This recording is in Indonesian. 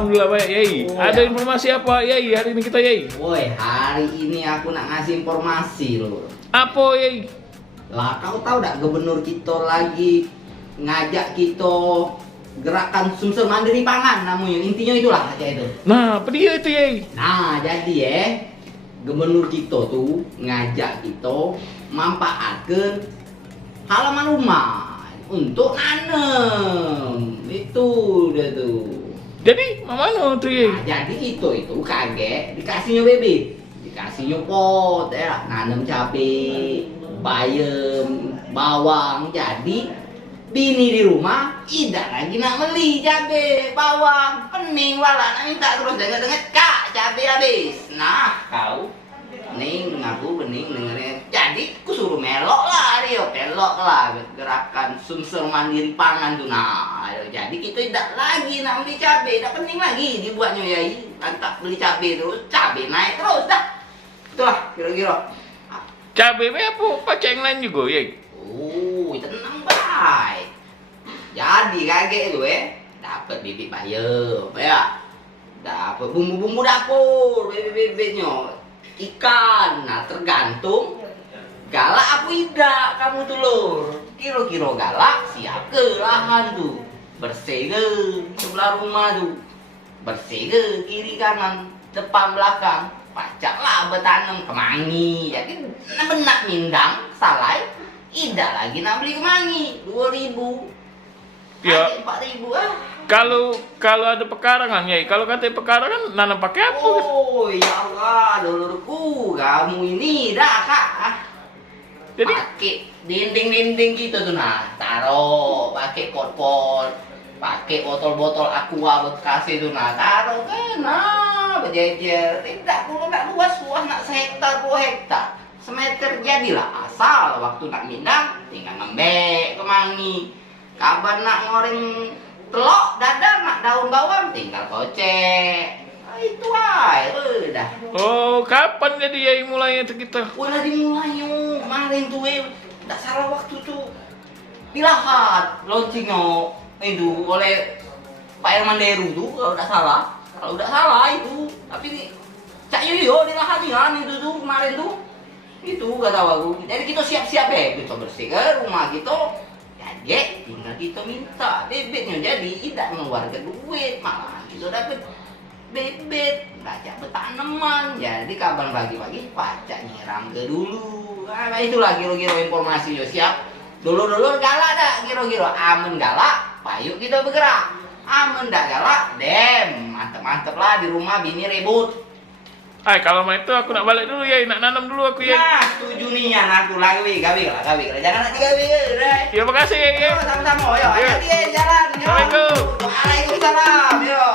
alhamdulillah baik Yai. Oh, Ada ya. informasi apa Yai hari ini kita Yai? Woi, hari ini aku nak ngasih informasi loh. Apa Yai? Lah, kau tahu tak gubernur kita lagi ngajak kita gerakan Sumsel Mandiri Pangan namanya. Intinya itulah aja itu. Nah, apa dia itu Yai? Nah, jadi gubernur kita tuh ngajak kita manfaatkan halaman rumah untuk nanem. Itu dia tuh. Jadi, mana tuh Yai? Nah, jadi itu kaget dikasihnya bibit, dikasihnya pot ya, nanam cabai, bayam, bawang. Jadi bini di rumah tidak lagi nak beli cabai, bawang, pening wala nak minta terus dengar kak cabai habis. Nah kau Ning, aku bening dengerin. Jadi aku suruh melok lah dia, pelok lah gerakan Sumsel Mandiri Pangan tuh. Nah, jadi kita tidak lagi nak beli cabai, tidak pening lagi dibuatnya ya. Lantak beli cabai terus, cabai naik terus dah. Itulah kira-kira. Cabai apa? Pakai yang lain juga Yai? Oh, tenang baik. Jadi kaget itu dapat bibit bayam, ya. Dapat bumbu-bumbu dapur, bibit-bibitnya. Ikan, nah tergantung galak apa tidak kamu telur. Kira-kira galak siap ke lahan tuh, bersih ke sebelah rumah tuh, bersih ke kiri kanan depan belakang, pacaklah bertanam kemangi. Jadi benak mindang salai, tidak lagi nak beli kemangi 2.000, Ya. 4.000 Kalau ada pekarangan Yai, kalau kata pekarangan nanam pakai apa? Oh ya Allah, dulurku, kamu ini dah kak. Jadi Pakai dinding-dinding gitu tuh nah, taruh pakai pot-pot, pakai botol-botol aqua bekas itu nah, taruh nah berjejer. Tidak perlu nak luas nak sehektar 2 hektar, semeter jadilah. Asal waktu nak mindang tinggal ngembek kemangi. Kabar nak ngoreng telok dadar nak daun bawang tinggal kocek. Nah, itu aja udah. oh kapan jadi Yai mulainya tuh kita? Udah dimulai yuk, kemarin tuh nggak salah waktu tuh di Lahat launchingnya itu oleh Pak Herman Deru tuh kalau udah salah itu. Tapi nih Cak Yoyo di Lahat kan itu tuh kemarin tuh itu gak tahu aku. Jadi kita siap-siap kita bersihkan rumah kita. Jadi tinggal kita minta bebeknya, jadi tidak mengeluarkan duit, malah kita dapat bebek ngajak bertanaman. Jadi kapan pagi-pagi pacak nyiram ke dulu. Nah, itulah kira-kira informasinya. Siap dulu galak dah kira-kira. Aman galak payuk kita bergerak, aman dah galak dem mantep-mantep lah di rumah bini ribut. Kalau main itu aku nak balik dulu Yai, nak nanam dulu aku Yai. Nah setuju nih aku lagi gawi jangan nanti gawi Ya makasih Yai. sama-sama yo. Hati-hati jalan yo. Assalamualaikum. Waalaikumsalam yo.